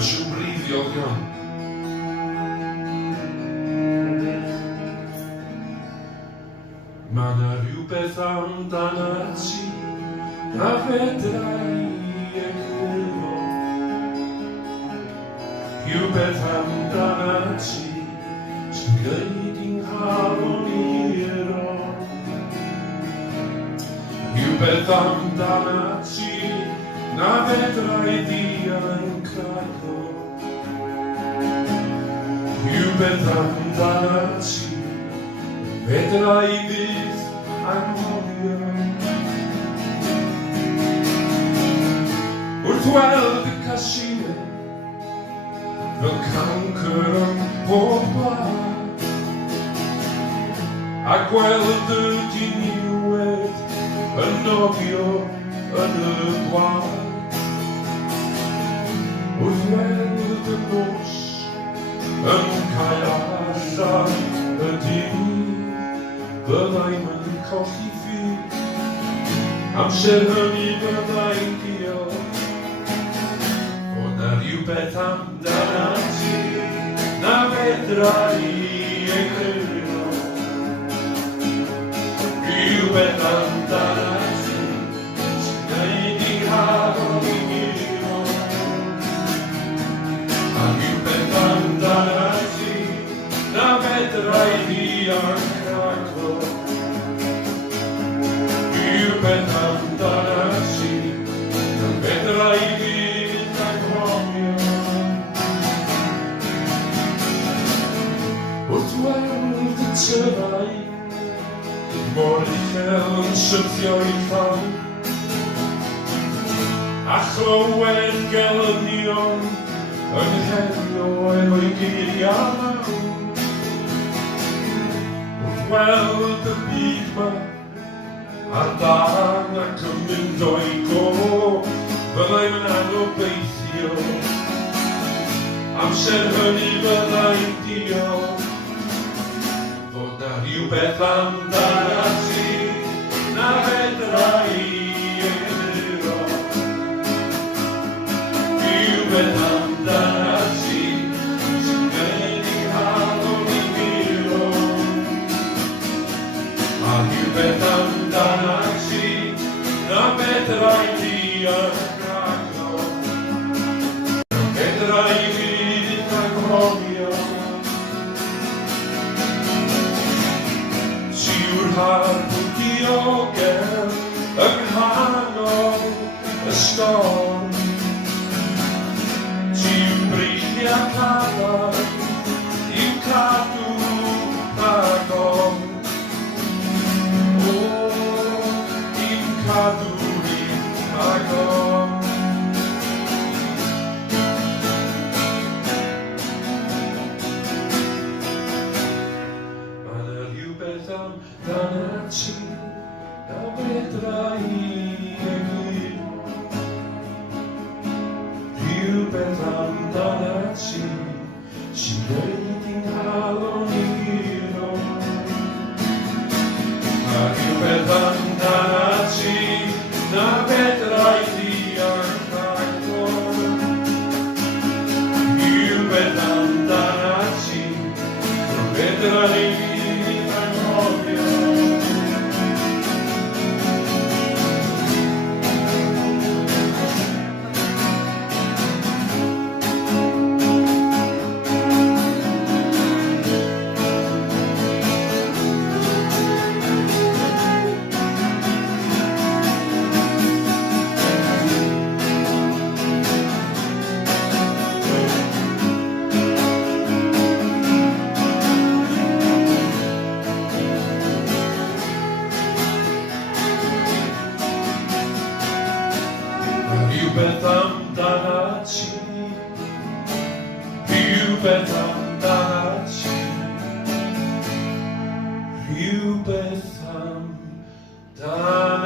siwreiddiol iawn. Mae 'na rhywbeth amdana ti a fedra i egluro. Rhywbeth amdana ti sy'n gwneud i'n nghalon i hiro. Rhywbeth amdana ti na fedra i ddia'n cadw. Rhywbeth amdana ti fedra i byth anghofio. Wrth weld y casino fel cancr yn pob gwlad, a gweld y diniwed yn nofio yn y gwlad. Wrth weld y nos yn cael allan y dydd, byddai'n yn colli ffydd. Amser hynny byddai'n diolch bod 'na rhywbeth amdana ti na fedra i egluro. Rhywbeth amdana ti sy'n gwneud i'n nghalon i hiro. A rhywbeth amdana ti na fedra i ddia'n cadw. Rhywbeth amdana ti na fedra i fyth anghofio. Wrth weld y tyfau mor uchel yn syrthio i'r llaw, a chlywed gelynion yn herio efo'i geiriau mawr. Wrth weld y byd 'ma ar dan ac yn mynd o'i go, byddai'n yn anobeithio. Amser hynny byddai'n diolch fod 'na rhywbeth amdana ti na fedra i egluro. Rhywbeth amdana ti sy'n gwneud i'n nghalon i hiro. A rhywbeth amdana ti na fedra i ddia'n cadw. Na fedra i fyth anghofio. Ti yw'r hardd diogel yng nghanol y storm. Ti yw'n breichiau cadarn i'w cadw rhag ofn. I'n cadw ni rhag ofn. Ma' 'na rhywbeth amdana ti na fedra i egluro. Rhywbeth amdana ti sy'n gwneud i'n nghalon i hiro. A rhywbeth amdana ti na fedra i ddia'n cadw. Rhywbeth amdana ti na fedra i fyth anghofio. Rhywbeth amdana ti, rhywbeth amdana ti, rhywbeth amdana